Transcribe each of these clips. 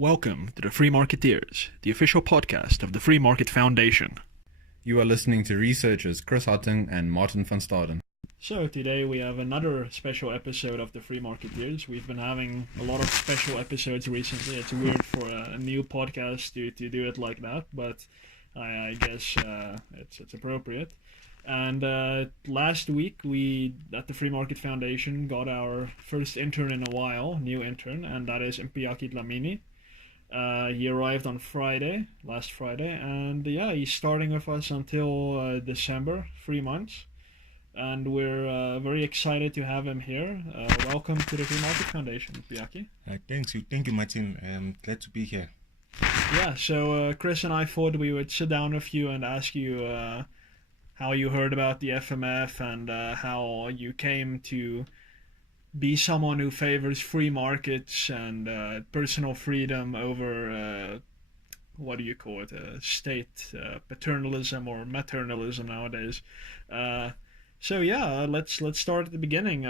Welcome to the Free Marketeers, the official podcast of the Free Market Foundation. You are listening to researchers Chris Hutting and Martin van Staden. So today we have another special episode of the Free Marketeers. We've been having a lot of special episodes recently. It's weird for a new podcast to do it like that, but I guess it's appropriate. And last week we, at the Free Market Foundation, got our first intern in a while, new intern, and that is Mpiyakhe Dhlamini. He arrived on last Friday, and he's starting with us until December, 3 months. And we're very excited to have him here. Welcome to the Free Market Foundation, Mpiyakhe. Thank you, Martin. I'm glad to be here. Yeah, so Chris and I thought we would sit down with you and ask you how you heard about the FMF and how you came to be someone who favors free markets and personal freedom over what do you call it, state paternalism or maternalism nowadays. Let's start at the beginning.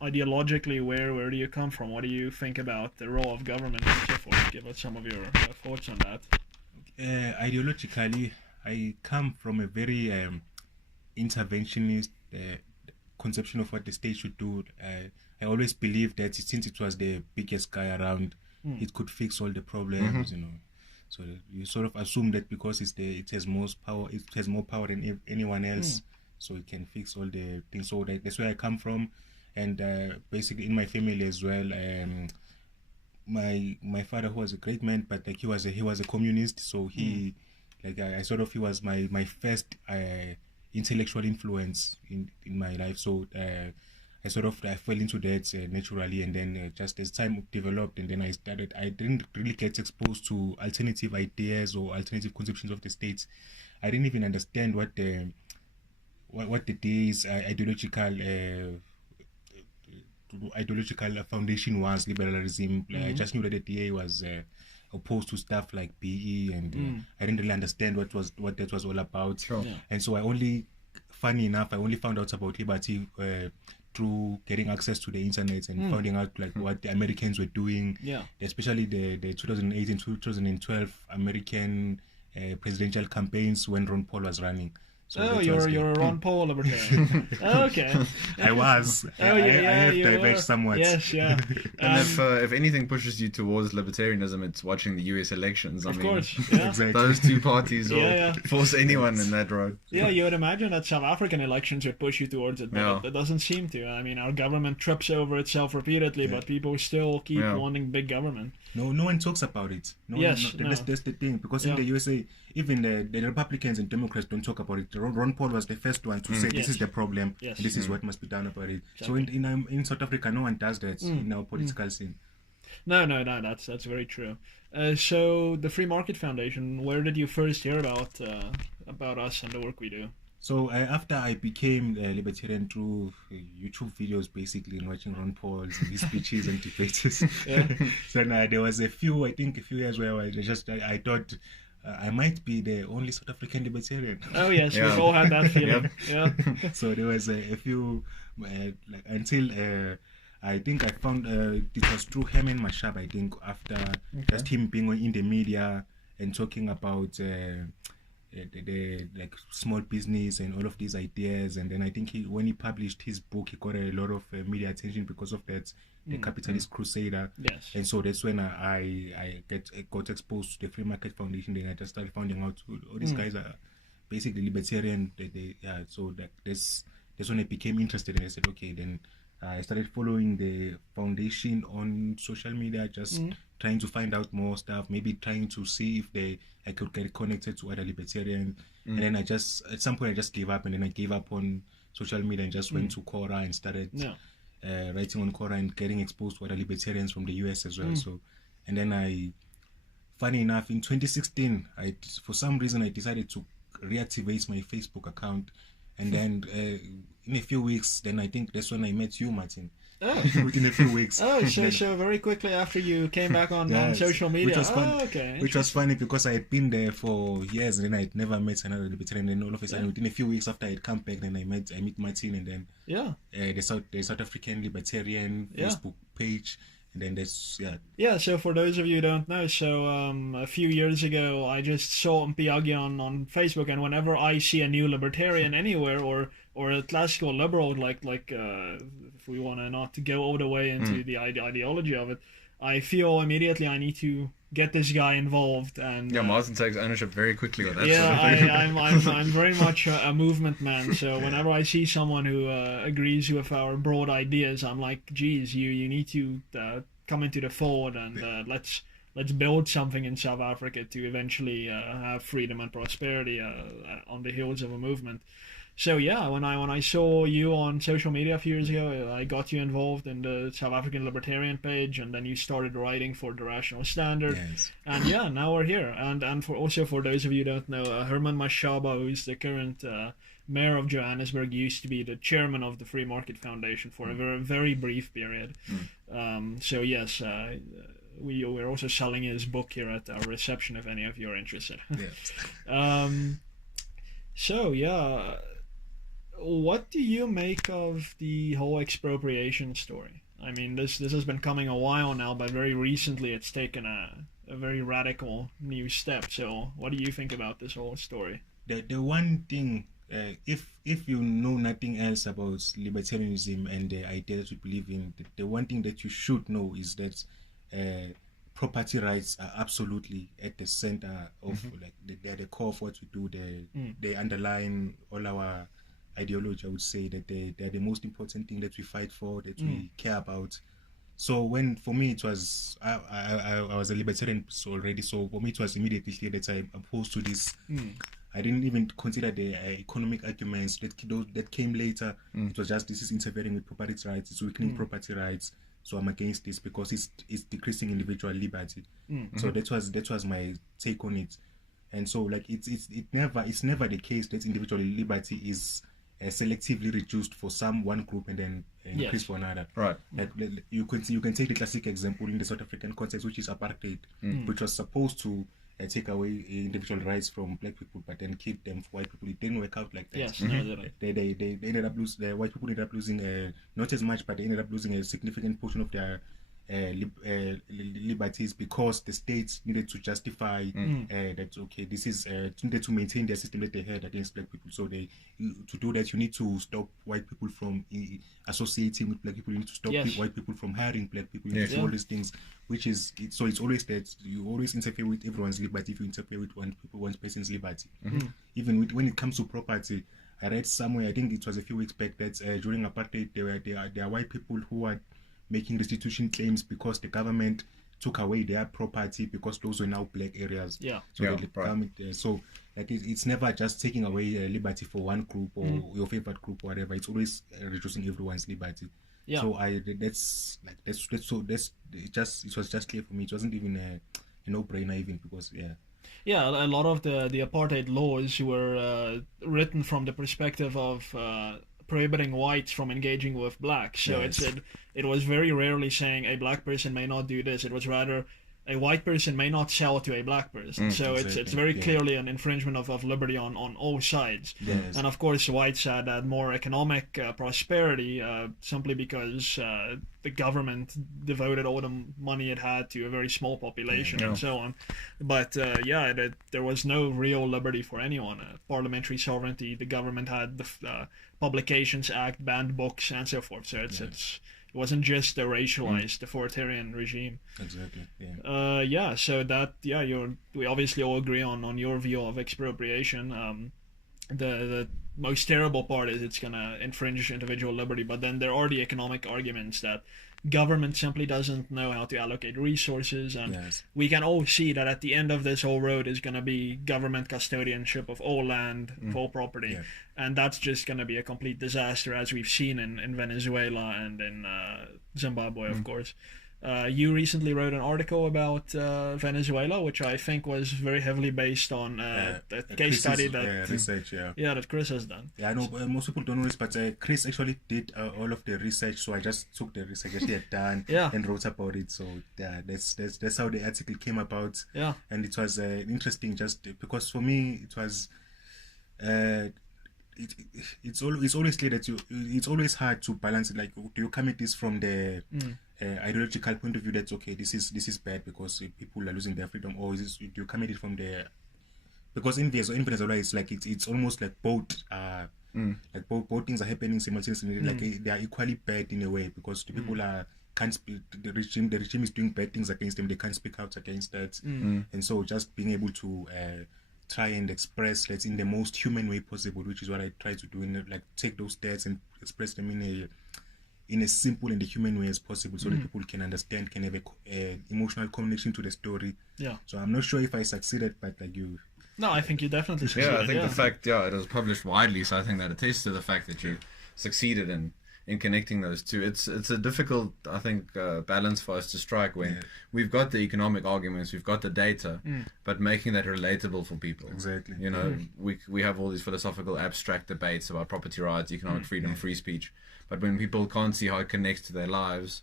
Ideologically, where do you come from? What do you think about the role of government and so forth? Give us some of your thoughts on that. Ideologically, I come from a very interventionist conception of what the state should do. I always believed that since it was the biggest guy around, it could fix all the problems, So you sort of assume that because it has more power than anyone else, so it can fix all the things. So that's where I come from, and basically in my family as well. My father, who was a great man, but he was a communist, so he he was my first intellectual influence in my life. So I fell into that naturally, and then just as time developed, and then I didn't really get exposed to alternative ideas or alternative conceptions of the states. I didn't even understand what the DA's ideological foundation was, liberalism. I just knew that the DA was opposed to stuff like BE, and I didn't really understand what that was all about. Sure. Yeah. And so I only found out about liberty through getting access to the internet and finding out what the Americans were doing, especially the 2008 and 2012 American presidential campaigns when Ron Paul was running. So you're a Ron Paul libertarian. Okay. I was. I have diverged somewhat. Yes, yeah. And if anything pushes you towards libertarianism, it's watching the US elections. Of course, yeah. Exactly. Those two parties will force anyone in that road. Yeah, you would imagine that South African elections would push you towards it, but it doesn't seem to. I mean, our government trips over itself repeatedly, but people still keep wanting big government. No one talks about it. That's the thing, because in the USA, even the Republicans and Democrats don't talk about it. Ron Paul was the first one to say this is the problem, and this is what must be done about it. Exactly. So in South Africa, no one does that in our political scene. No, that's very true. So the Free Market Foundation, where did you first hear about us and the work we do? So after I became a libertarian through YouTube videos, basically, and watching Ron Paul's his speeches and debates. So there was a few years where I thought I might be the only South African libertarian. Oh yes, we've all had that feeling. Yeah. So there was a few until I think I found it was through Herman Mashab. I think after just him being in the media and talking about the small business and all of these ideas, and then I think when he published his book, he got a lot of media attention because of that. The Capitalist Crusader. Yes. And so that's when I got exposed to the Free Market Foundation. Then I just started finding out all these guys are basically libertarian. So that's when I became interested, and I said, okay, then I started following the foundation on social media, just trying to find out more stuff, maybe trying to see if I could get connected to other libertarians. And then at some point I just gave up, and then I gave up on social media and just went to Quora and started writing on Quora and getting exposed to other libertarians from the US as well. So, and then funny enough, in 2016, for some reason I decided to reactivate my Facebook account, and then in a few weeks, then I think that's when I met you, Martin. Oh. Within a few weeks. Oh, so very quickly after you came back on social media. Which was fun, which was funny because I had been there for years and then I'd never met another libertarian. And then all of a sudden, within a few weeks after I'd come back, then I meet Martin, and then the South African Libertarian Facebook page. And then there's Yeah, so for those of you who don't know, so a few years ago I just saw Mpiyakhe on Facebook, and whenever I see a new libertarian anywhere or a classical liberal, like if we want to not to go all the way into the ideology of it, I feel immediately I need to get this guy involved. And Martin takes ownership very quickly on that. yeah, sort of thing. I'm very much a movement man. So whenever I see someone who agrees with our broad ideas, I'm like, geez, you need to come into the fold, and let's build something in South Africa to eventually have freedom and prosperity on the heels of a movement. So yeah, when I saw you on social media a few years ago, I got you involved in the South African Libertarian page, and then you started writing for the Rational Standard. Yes. And yeah, now we're here. And for those of you who don't know, Herman Mashaba, who's the current mayor of Johannesburg, used to be the chairman of the Free Market Foundation for a very, very brief period. So yes, we're also selling his book here at our reception if any of you are interested. So yeah, what do you make of the whole expropriation story? I mean, this has been coming a while now, but very recently it's taken a very radical new step. So what do you think about this whole story? The one thing, if you know nothing else about libertarianism and the ideas we believe in, the one thing that you should know is that property rights are absolutely at the center of they're the core of what we do. They underline all our ideology. I would say that they're the most important thing that we fight for, that we care about. So for me it was I was a libertarian already, so for me it was immediately clear that I'm opposed to this. I didn't even consider the economic arguments that came later. It was just, this is interfering with property rights, it's weakening property rights, so I'm against this because it's decreasing individual liberty. So that was my take on it. And so like it's never the case that individual liberty is selectively reduced for one group and then increased for another. Right. Like you can take the classic example in the South African context, which is apartheid, which was supposed to take away individual rights from black people, but then keep them for white people. It didn't work out like that. Yes, they ended up losing. The white people ended up losing not as much, but they ended up losing a significant portion of their liberties because the states needed to justify that this is needed to maintain their system that they had against black people. So to do that, you need to stop white people from associating with black people. You need to stop white people from hiring black people. You need to do all these things, which is so it's always that you always interfere with everyone's liberty if you interfere with one person's liberty. Even when it comes to property, I read somewhere, I think it was a few weeks back, that during apartheid there are white people who are making restitution claims because the government took away their property because those were now black areas. So like it's never just taking away liberty for one group or your favorite group or whatever. It's always reducing everyone's liberty. So it was just clear for me. It wasn't even a no-brainer even because a lot of the apartheid laws were written from the perspective of prohibiting whites from engaging with blacks. So it was very rarely saying a black person may not do this. It was rather a white person may not sell to a black person. So it's very clearly an infringement of liberty on all sides. And of course whites had more economic prosperity simply because the government devoted all the money it had to a very small population and so on. But there was no real liberty for anyone. Parliamentary sovereignty, the government had the Publications Act, banned books and so forth. So it wasn't just a racialized authoritarian regime. Exactly. So that we obviously all agree on your view of expropriation. The most terrible part is it's gonna infringe individual liberty, but then there are the economic arguments that government simply doesn't know how to allocate resources, and we can all see that at the end of this whole road is going to be government custodianship of all land, of all property, and that's just going to be a complete disaster, as we've seen in Venezuela and in Zimbabwe, of course. You recently wrote an article about Venezuela, which I think was very heavily based on a case study that research, that Chris has done. I know most people don't know this, but Chris actually did all of the research. So I just took the research that he had done and wrote about it. So that's how the article came about. And it was interesting, just because for me it was it's always clear that it's always hard to balance it. Like, do you come at this from the ideological point of view? That's okay. This is bad because people are losing their freedom, or do you come at it from the, because in Venezuela it's like it's almost like both like both things are happening simultaneously. Like they are equally bad in a way, because the people can't speak, the regime is doing bad things against them. They can't speak out against that, and so just being able to try and express that in the most human way possible, which is what I try to do, like take those stats and express them in a simple and a human way as possible, so that people can understand, can have a emotional connection to the story. Yeah. So I'm not sure if I succeeded, but like you. No, I think you definitely succeeded. Yeah, I think the fact, it was published widely, so I think that attests to the fact that you succeeded in connecting those two. It's a difficult, I think, balance for us to strike when we've got the economic arguments, we've got the data, but making that relatable for people. Exactly. You know, we have all these philosophical abstract debates about property rights, economic freedom, free speech, but when people can't see how it connects to their lives,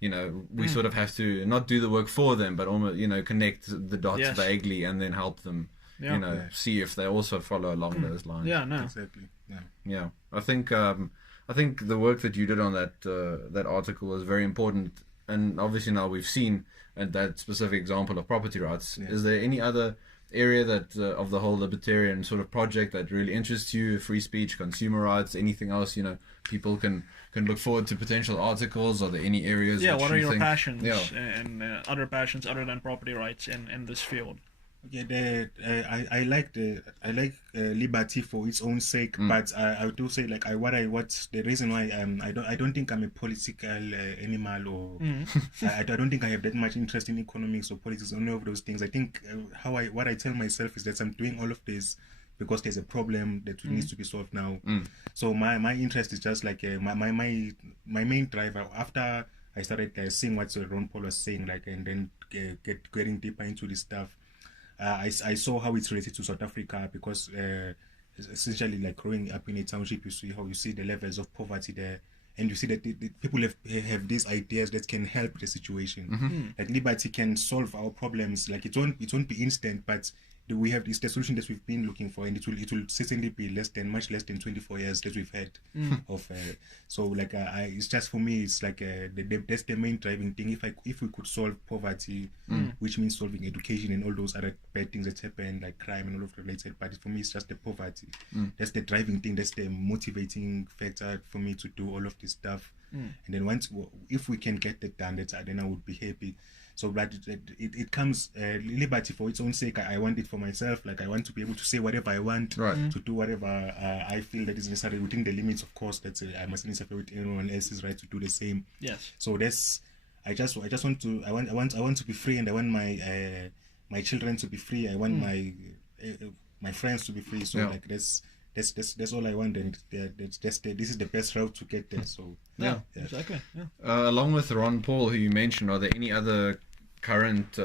you know, we sort of have to not do the work for them, but almost, you know, connect the dots vaguely and then help them, you know, see if they also follow along those lines. Yeah, no. Exactly. Yeah. I think the work that you did on that article was very important, and obviously now we've seen that specific example of property rights. Is there any other area that of the whole libertarian sort of project that really interests you? Free speech, consumer rights, anything else? You know, people can look forward to potential articles. Are there any areas? Yeah, what are your passions and other passions other than property rights in this field? Okay, I like liberty for its own sake, but I do say, like, what's the reason why I don't think I'm a political animal, or I don't think I have that much interest in economics or politics, or any of those things. I think what I tell myself is that I'm doing all of this because there's a problem that needs to be solved now. So my interest is just like my main driver. After I started seeing what Ron Paul was saying, like, and then getting deeper into this stuff. I saw how it's related to South Africa, because essentially, like, growing up in a township, you see the levels of poverty there, and you see that the people have these ideas that can help the situation. Like, liberty can solve our problems. Like, it won't be instant, but it's the solution that we've been looking for, and it will certainly be much less than 24 years that we've had of. So, like, it's just, for me, it's like that's the main driving thing. If we could solve poverty, which means solving education and all those other bad things that happen, like crime and all of the related, but for me, it's just the poverty. That's the driving thing. That's the motivating factor for me to do all of this stuff. And then if we can get that done, then I would be happy. So, but it comes liberty for its own sake. I want it for myself. Like, I want to be able to say whatever I want, to do whatever I feel that is necessary within the limits, of course. That I must interfere with anyone else's right to do the same. Yes. So I just want to be free, and I want my children to be free. I want my friends to be free. So like that's all I want, and this is the best route to get there. So exactly. Along with Ron Paul, who you mentioned, are there any other current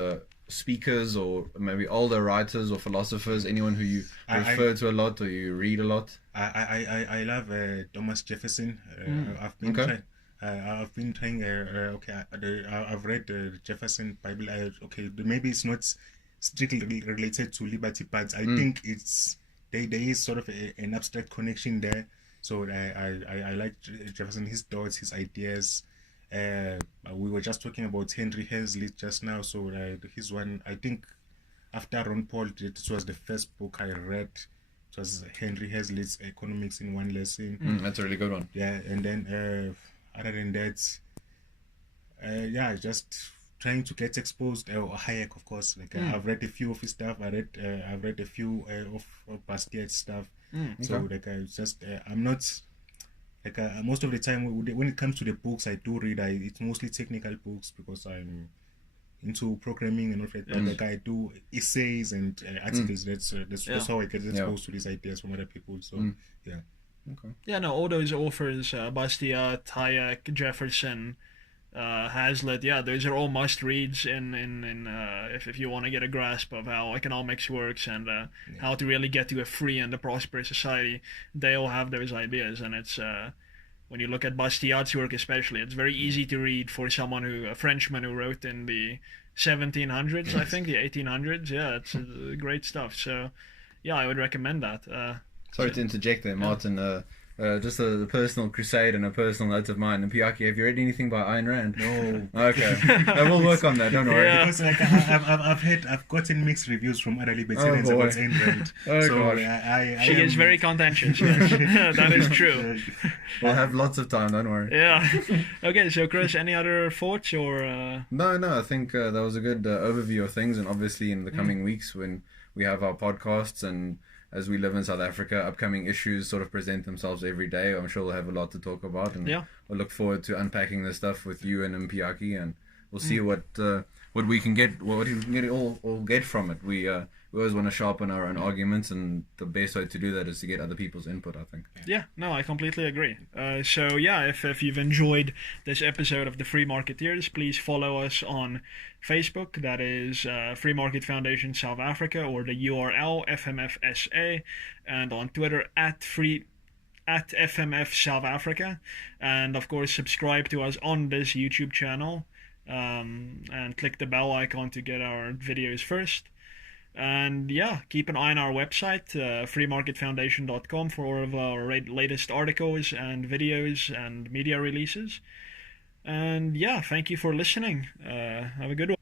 speakers, or maybe older writers or philosophers, anyone who you refer to a lot or you read a lot? I love Thomas Jefferson. I've been trying. I've read Jefferson Bible. Maybe it's not strictly related to liberty, but I think there is sort of an abstract connection there. So I like Jefferson, his thoughts, his ideas. We were just talking about Henry Hazlitt just now. So his one, I think, after Ron Paul, this was the first book I read. It was Henry Hazlitt's Economics in One Lesson. That's a really good one. Yeah, and then other than that, just trying to get exposed. Hayek, of course. Like I've read a few of his stuff. I've read a few of Bastiat's stuff. So like I'm not like most of the time when it comes to the books I do read, it's mostly technical books because I'm into programming and all that. But like I do essays and articles. That's how I get exposed to these ideas from other people. So yeah. Okay. Yeah, no, all those authors, Bastiat, Hayek, Jefferson, Hazlitt, those are all must-reads if you want to get a grasp of how economics works and how to really get to a free and a prosperous society. They all have those ideas, and it's when you look at Bastiat's work especially, it's very easy to read for a Frenchman who wrote in the 1700s, I think, the 1800s. Yeah, it's great stuff. So, yeah, I would recommend that. Sorry to interject there, Martin. Just a personal crusade and a personal note of mine. Mpiyakhe, have you read anything by Ayn Rand? No. Okay. We'll work on that, don't worry. Yeah. Because like I've gotten mixed reviews from other libertarians boy. about Ayn Rand. Oh, so gosh. I She am, is very contentious. Yes. That is true. We'll have lots of time, don't worry. Yeah. Okay, so Chris, any other thoughts or? No, I think that was a good overview of things, and obviously in the coming weeks when we have our podcasts and as we live in South Africa, upcoming issues sort of present themselves every day. I'm sure we'll have a lot to talk about, and I look forward to unpacking this stuff with you and Mpiyakhe, and we'll see what we can get, all get from it. We always want to sharpen our own arguments, and the best way to do that is to get other people's input, I think. Yeah, no, I completely agree. So yeah, if you've enjoyed this episode of the Free Marketeers, please follow us on Facebook. That is Free Market Foundation South Africa, or the URL FMFSA, and on Twitter at FMF South Africa, and of course subscribe to us on this YouTube channel, and click the bell icon to get our videos first. And yeah, keep an eye on our website, freemarketfoundation.com, for all of our latest articles and videos and media releases. And yeah, thank you for listening. Have a good one.